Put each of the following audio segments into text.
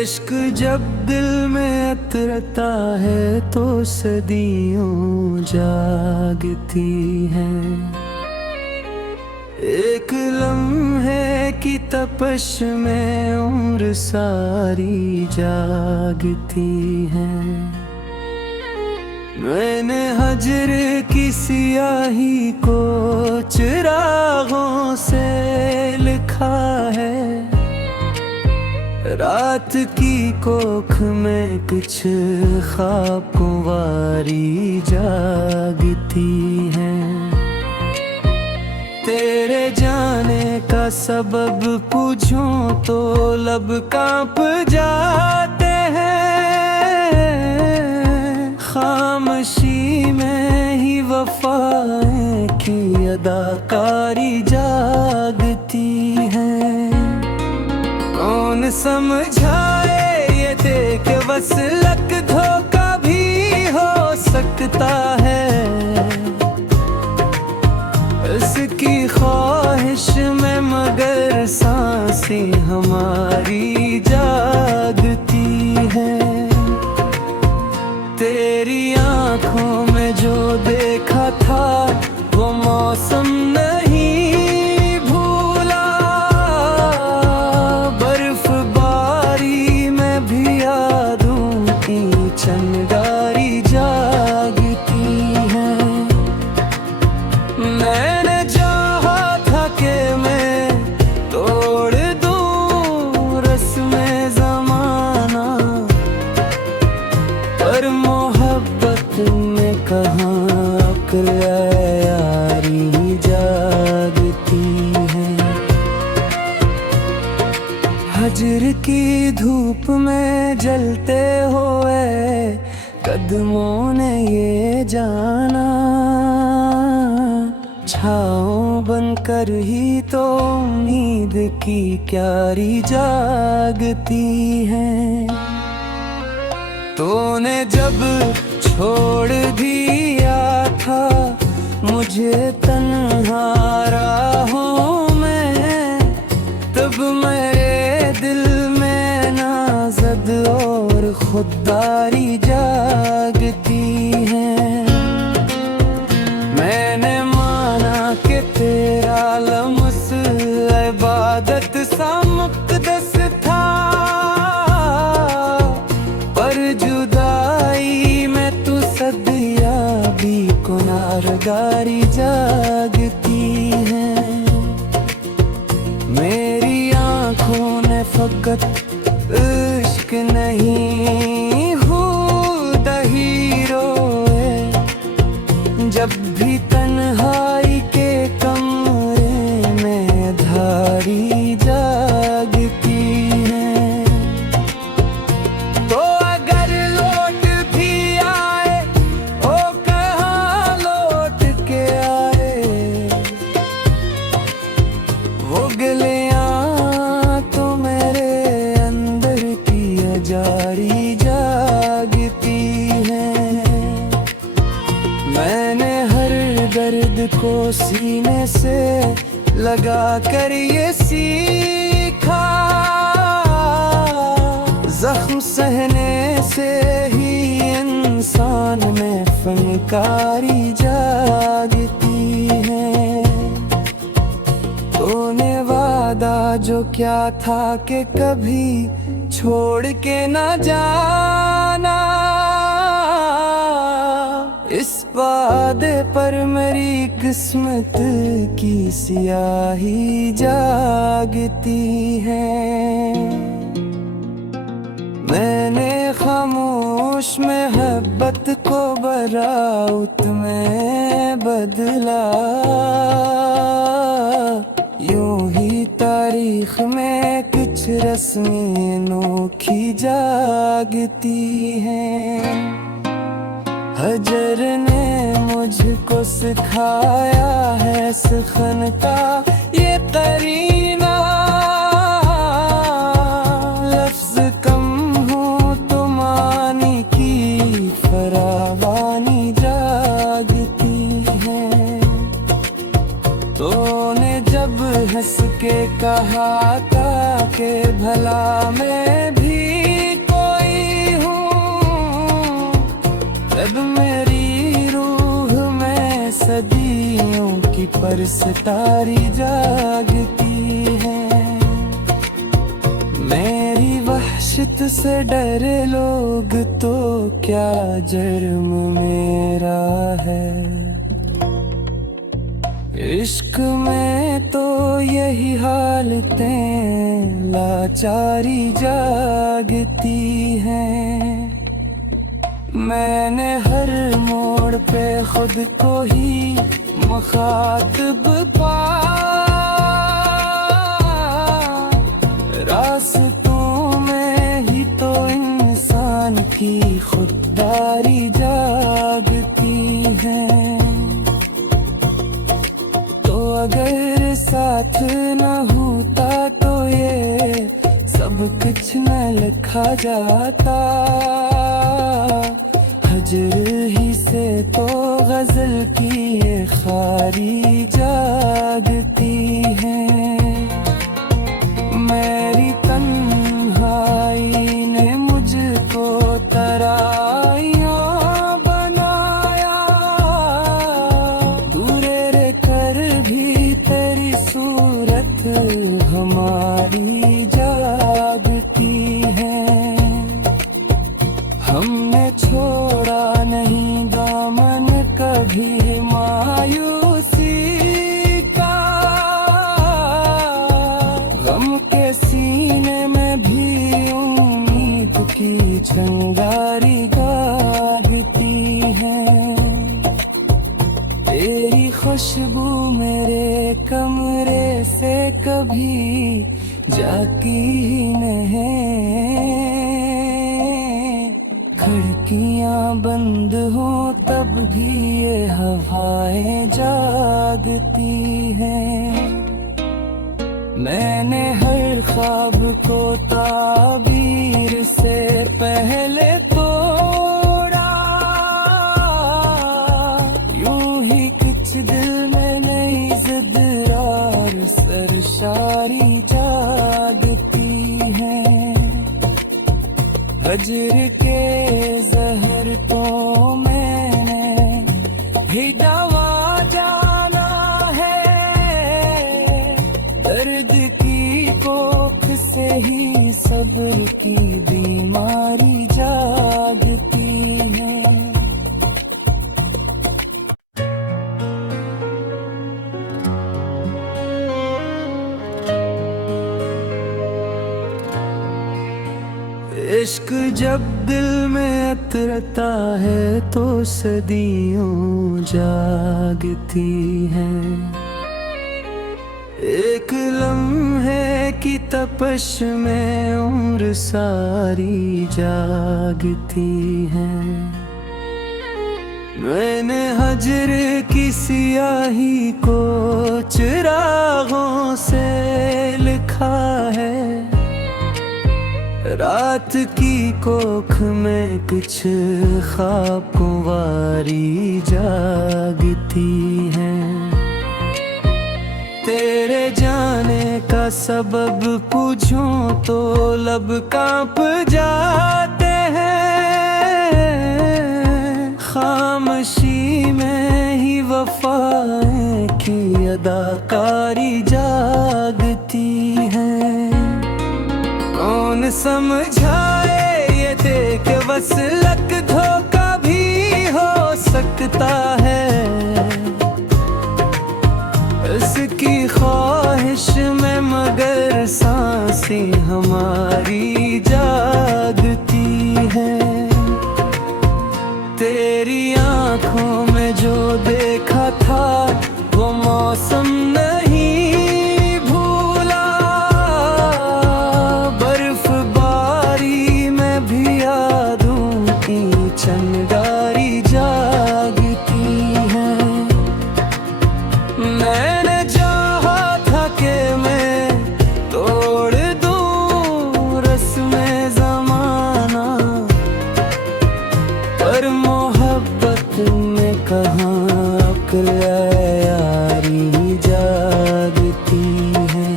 इश्क जब दिल में उतरता है तो सदियों जागती हैं। एक लम्हे की तपश में उम्र सारी जागती हैं। मैंने हजर की सियाही को चिरागों से लिखा है। रात की कोख में कुछ ख्वाब कुंवारी जागती हैं। तेरे जाने का सबब पूछूं तो लब कांप जाते हैं। खामोशी में ही वफाएं की अदाकारी जागती हैं। कौन समझाए ये देख बस लक धोखा भी हो सकता है। इसकी ख्वाहिश में मगर सांसें हमारी जागती हैं। तेरी आंखों में जो देखा था वो मौसम नहीं भूला। बर्फबारी में भी यादों की चंगारी जागती है। मैंने चाहा था कि मैं तोड़ दूं रस्में ज़माना, पर मोहब्बत में कहाँ अक्ल यारी जागती है। हजर की धूप में जलते हुए कदमों ने ये जाना। छाँव बनकर ही तो उम्मीद की क्यारी जागती है। तूने जब छोड़ दिया था मुझे तन्हा राहों में, तब मेरे दिल में नाज़द और खुददारी जागती है। मैंने माना कि तेरा लम्स इबादत सा मुक़द्दस था, पर जुदाई में तू सदिया भी गुनाहगारी जागती है। मेरी आँखों ने फकत इश्क नहीं खुदा ही रोए। जब भी तन्हाई के कमरे में धारी जागती है। तो अगर लौट भी आए ओ कहाँ लौट के आए। वो गलियां तो मेरे अंदर की जारी जागती हैं। मैंने हर दर्द को सीने से लगा कर ये सीखा। जख्म सहने से ही इंसान में फनकारी जागती है। तूने वादा जो क्या था कि कभी छोड़ के ना जाना। इस वादे पर मेरी किस्मत की सियाही जागती है। मैंने खामोश मोहब्बत को बरात में बदला। यूं ही तारीख में कुछ रस्में अनोखी जागती हैं। हजर ने मुझको सिखाया है सुखन का ये करीना। लफ्ज कम हो तो मानी की फरावानी जागती है। तूने जब हंस के कहा था कि भला मैं भी सदियों की परसतारी जागती है। मेरी वहशत से डरे लोग तो क्या जुर्म मेरा है। इश्क में तो यही हालतें लाचारी जागती हैं। मैंने हर मोड़ पे खुद को ही मुखातिब पाया। रास्तों में ही तो इंसान की खुददारी जागती है। तो अगर साथ न होता तो ये सब कुछ न लिखा जाता। हजर ही से तो गजल की ये खारी जागती है। मेरी तन्हाई ने मुझको तराइयां बनाया। दूरे रे कर भी तेरी सूरत हमारी जागती है। हमने छोड़ा नहीं दामन कभी मायूसी का। गम के सीने में भी उम्मीद की चिंगारी जागती है। तेरी खुशबू मेरे कमरे से कभी जाती ही नहीं। खिड़कियां बंद हो तब भी ये हवाएं जागती हैं। मैंने हर ख्वाब को ताबीर से पहले तोड़ा। यूं ही कुछ दिल में नई जिद और सरशारी जागती है। हजर के जहर तो मैंने ही दवा जाना है। दर्द की कोख से ही सब्र की बीमारी जागती है। इश्क जब दिल में उतरता है तो सदियों जागती हैं। एक लम्हे की तपश में उम्र सारी जागती हैं। मैंने हजर की सियाही को चिरागों से लिखा है। रात की कोख में कुछ ख्वाब कुंवारी जागती हैं। तेरे जाने का सबब पूछूं तो लब कांप जाते हैं। खामोशी में ही वफाएं की अदाकारी जागती हैं। कौन समझाए ये देख बस लक धोखा भी हो सकता है। इसकी ख्वाहिश में मगर सांसें हमारी जागती हैं। तेरी आंखों में जो देखा था वो मौसम नहीं भूला। बर्फबारी में भी यादों की चंगारी जागती है। मैंने चाहा था कि मैं तोड़ दूं रस्में ज़माना। पर मोहब्बत में कहाँ अक्ल यारी जागती है।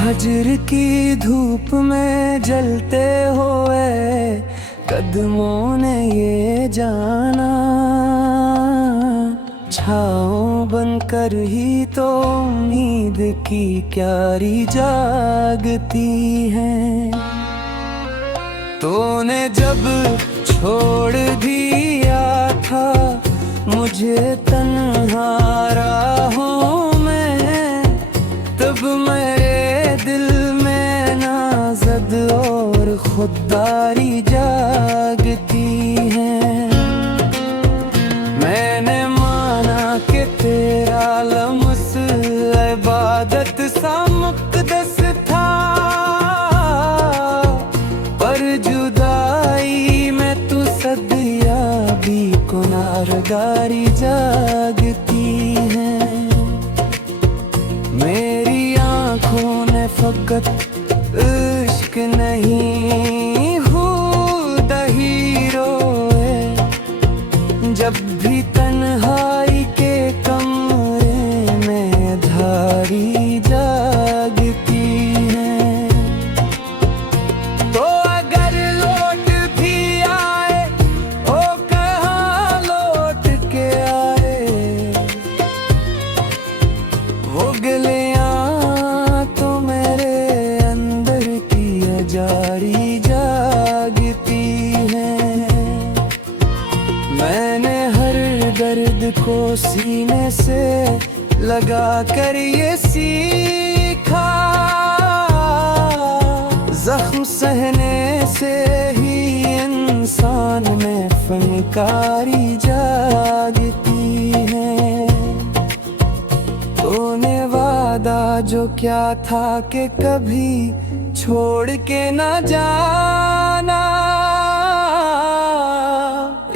हजर की धूप में जलते हुए कदमों ने ये जाना। छाँव बनकर ही तो उम्मीद की क्यारी जागती है। तूने जब छोड़ दिया था मुझे तन्हा राहों में, तब मेरे दिल में नाज़द और खुददारी जागती है। मैंने माना कि तेरा लम्स इबादत सा मुक़द्दस था, पर जुदाई में तू सदिया भी गुनाहगारी जागती है। मेरी आँखों ने फ़कत इश्क नहीं खुदा ही रोए, जब भी तन्हाई के कमरे में धारी जागती है। तो अगर लौट भी आए ओ कहाँ लौट के आए, वो गलियां तो मेरे अंदर की जारी जागती है। मैंने हर दर्द को सीने से लगा कर ये सीखा, जख्म सहने से ही इंसान में फनकारी जागती है। तूने वादा जो क्या था कि कभी छोड़ के ना जाना,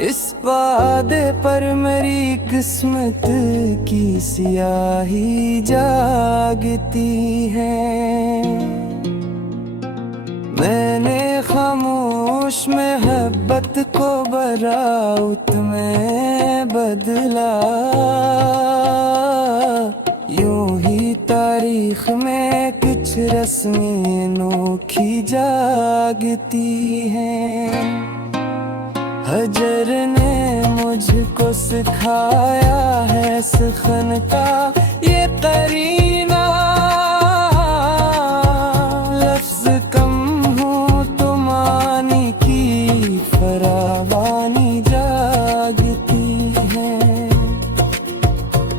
इस वादे पर मेरी किस्मत की सियाही जागती है। मैंने खामोश मोहब्बत को बरात में बदला, यूं ही तारीख में कुछ रस्में अनोखी जागती हैं। हजर ने मुझको सिखाया है सुखन का ये करीना, लफ्ज कम हो तो मानी की फरावानी जागती है।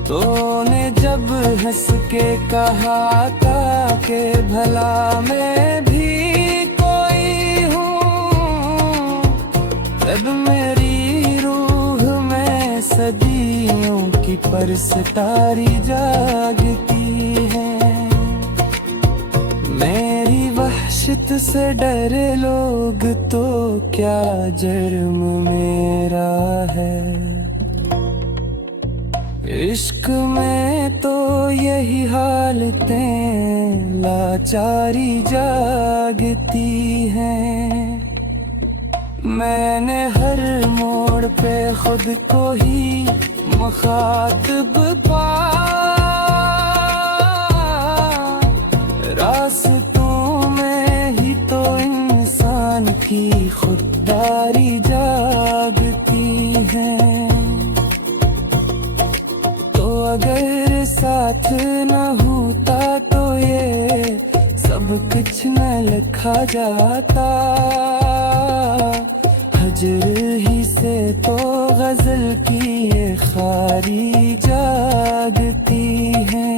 तूने जब हंस के कहा था कि भला मैं भी कोई हूँ, तब मेरी रूह में सदियों की परस्तारी जागती है। मेरी वहशत से डरे लोग तो क्या जुर्म मेरा है, इश्क में तो यही हालतें लाचारी जागती हैं। मैंने हर मोड़ पे खुद को ही मुखातिब पाया, रास्तों में ही तो इंसान की खुददारी जागती है। तो अगर साथ न होता तो ये सब कुछ न लिखा जाता, हजर ही से तो गजल की ये खारी जागती है।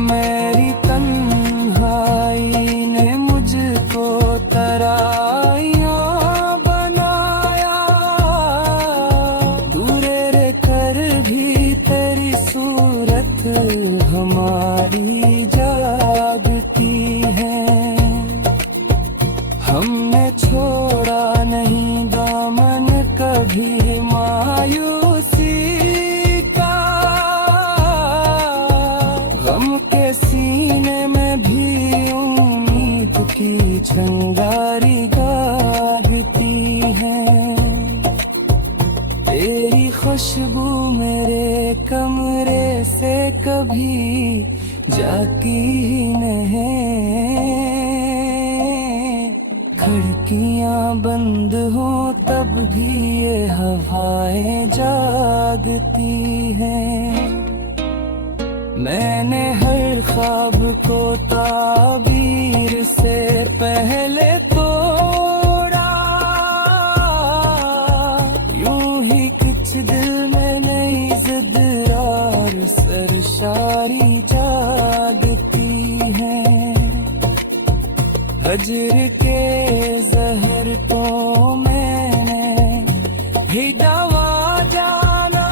मेरी तन्हाई ने मुझको तराइयां बनाया, दूरे रे कर भी तेरी सूरत हमारी जागती है। हमने छोड़ा नहीं दामन कभी मायूसी का, गम के सीने में भी उम्मीद की चिंगारी गागती है। तेरी खुशबू मेरे कमरे से कभी जाती ही नहीं, खिड़की खिड़कियां बंद हो तब भी ये हवाएं जागती हैं। मैंने हर ख्वाब को ताबीर से पहले तोड़ा, यूं ही कुछ दिल में नई जिद और सरशारी जागती है। हजर के जहर को मैंने ही दवा जाना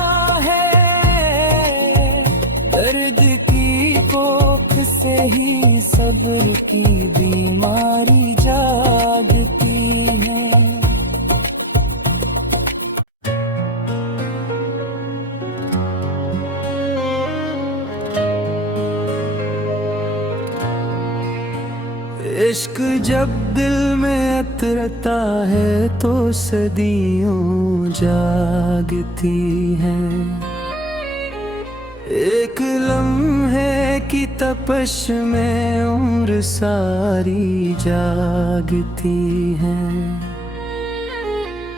है, दर्द की कोख से ही सब्र की बीमारी जागती है। इश्क जब दिल में उतरता है तो सदियों जागती हैं। एक लम्हे की तपश में उम्र सारी जागती हैं।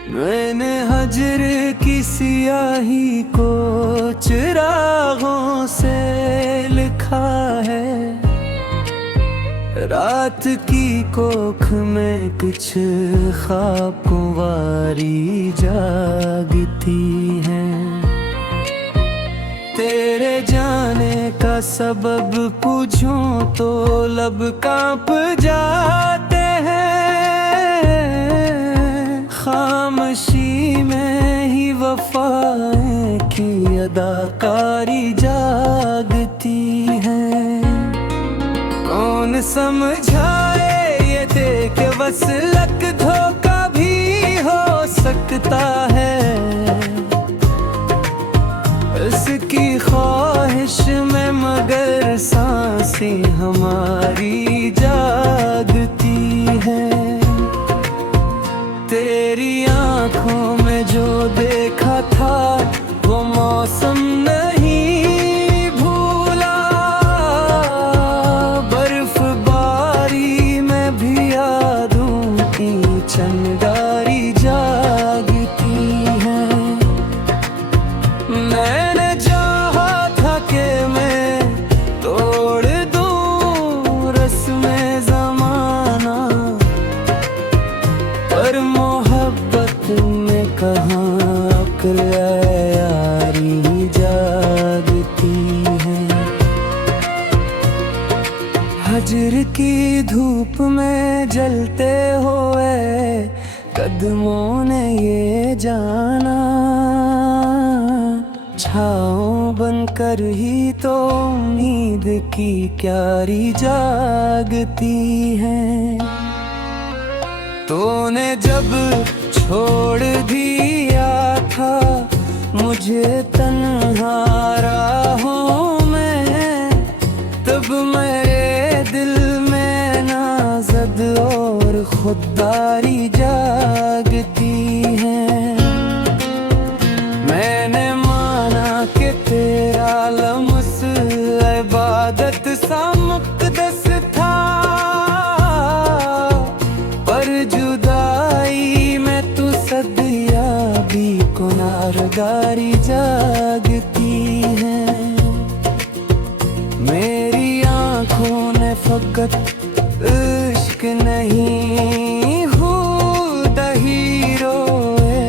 मैंने हजर की सियाही को चिरागों से लिखा है, रात की कोख में कुछ ख्वाब कुंवारी जागती हैं। तेरे जाने का सबब पूछूं तो लब कांप जाते हैं। खामोशी में ही वफाएं की अदाकारी जागती हैं। कौन समझाए ये देख बस लक धोखा भी हो सकता है। इसकी ख्वाहिश में मगर सांसें हमारी जागती हैं। तेरी आंखों में जो देखा था वो मौसम नहीं भूला, बर्फबारी में भी यादों की चंगारी जागती है। मैंने चाहा था कि मैं तोड़ दूं रस्में ज़माना, पर मोहब्बत में कहाँ अक्ल यारी जागती है। हजर की धूप में जलते हुए कदमों ने ये जाना, छाँव बनकर ही तो उम्मीद की क्यारी जागती है। तूने जब छोड़ दिया था मुझे तन्हा राहों में, तब मेरे दिल में नाज़द और खुददारी जागती है। मैंने माना कि तेरा लम्स इबादत सा मुक़द्दस था, पर जुदाई में तू सदिया भी गुनाहगारी जागती है। मेरी आँखों ने फकत इश्क नहीं खुदा ही रोए,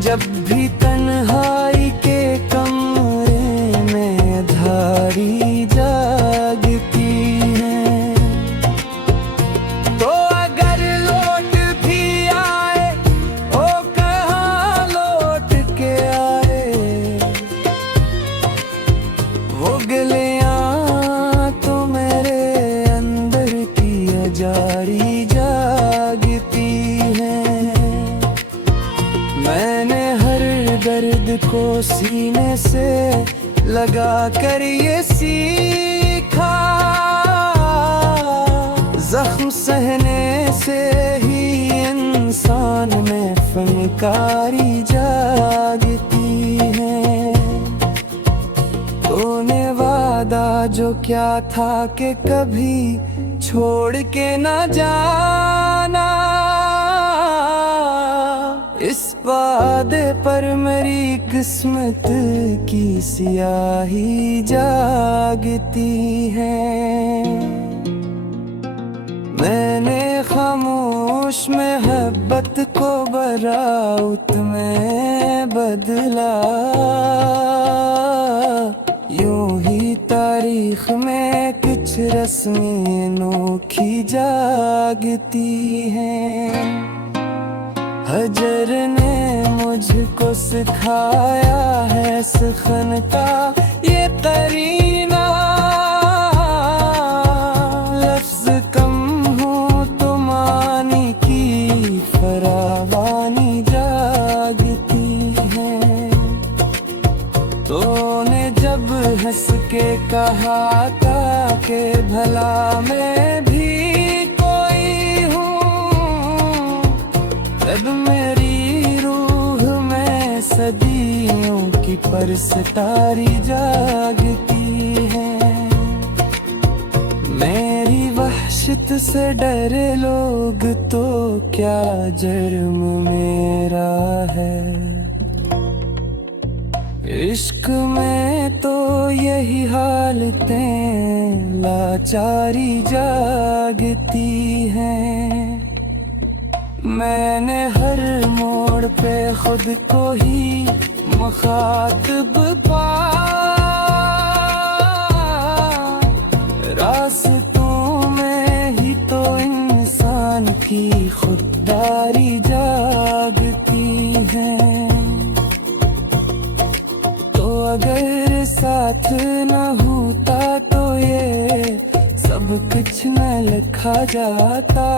जब भी तन्हाई के कमरे में धारी जागती है। तो अगर लौट भी आए ओ कहाँ लौट के आए, वो गलियां तो मेरे अंदर की अजारी जागती है। मैंने हर दर्द को सीने से लगा कर ये सीखा, जख्म सहने से ही इंसान में फनकारी जागती है। तूने वादा जो क्या था कि कभी छोड़ के ना जाना, इस वादे पर मेरी किस्मत की सियाही जागती है। मैंने खामोश मोहब्बत को बरात में बदला, यूं ही तारीख में कुछ रस्में अनोखी जागती हैं। हजर ने मुझको सिखाया है सुखन का ये करीना, लफ्ज कम हो तो मानी की फरावानी जागती है। तूने जब हंस के कहा था कि भला मैं भी कोई हूँ, तब मेरी रूह में सदियों की परस्तारी जागती है। मेरी वहशत से डरे लोग तो क्या जुर्म मेरा है। इश्क में तो यही हालतें लाचारी जागती हैं। मैंने हर मोड़ पे खुद को ही मुखातिब पाया, रास्तों में ही तो इंसान की खुददारी जागती है। तो अगर साथ न होता तो ये सब कुछ न लिखा जाता,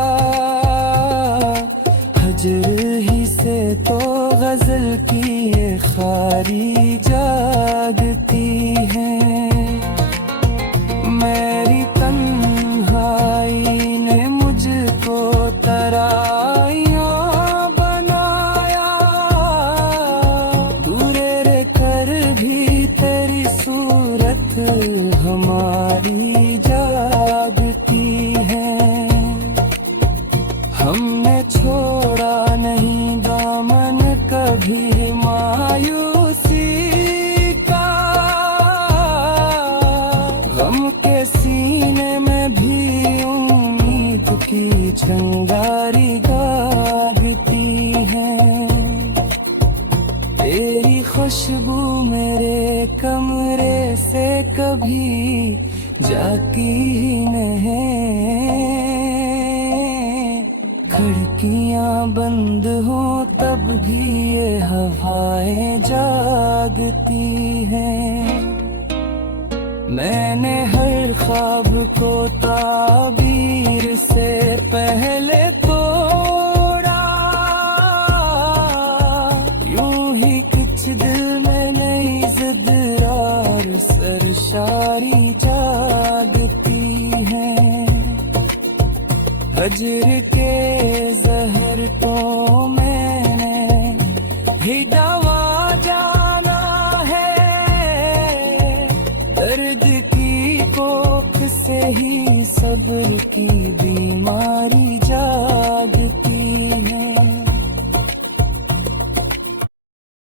हजर ही से तो गजल की ये खारी जागती है। मेरी तन्हाई ने मुझको तराइयां बनाया, दूरे रे कर भी तेरी सूरत हमारी जागती है। हमने छोड़ा नहीं दामन कभी मायूसी का, गम के सीने में भी उम्मीद की चिंगारी जागती है। तेरी खुशबू मेरे कमरे से कभी जाती ही नहीं, खिड़कियां बंद हो तब भी ये हवाएं जागती हैं। मैंने हर ख्वाब को ताबीर से पहले तोड़ा, यूं ही कुछ दिल में नई जिद और सरशारी जागती है। हजर के जहर को मैंने ही दवा जाना है, दर्द की कोख से ही सब्र की बीमारी जाग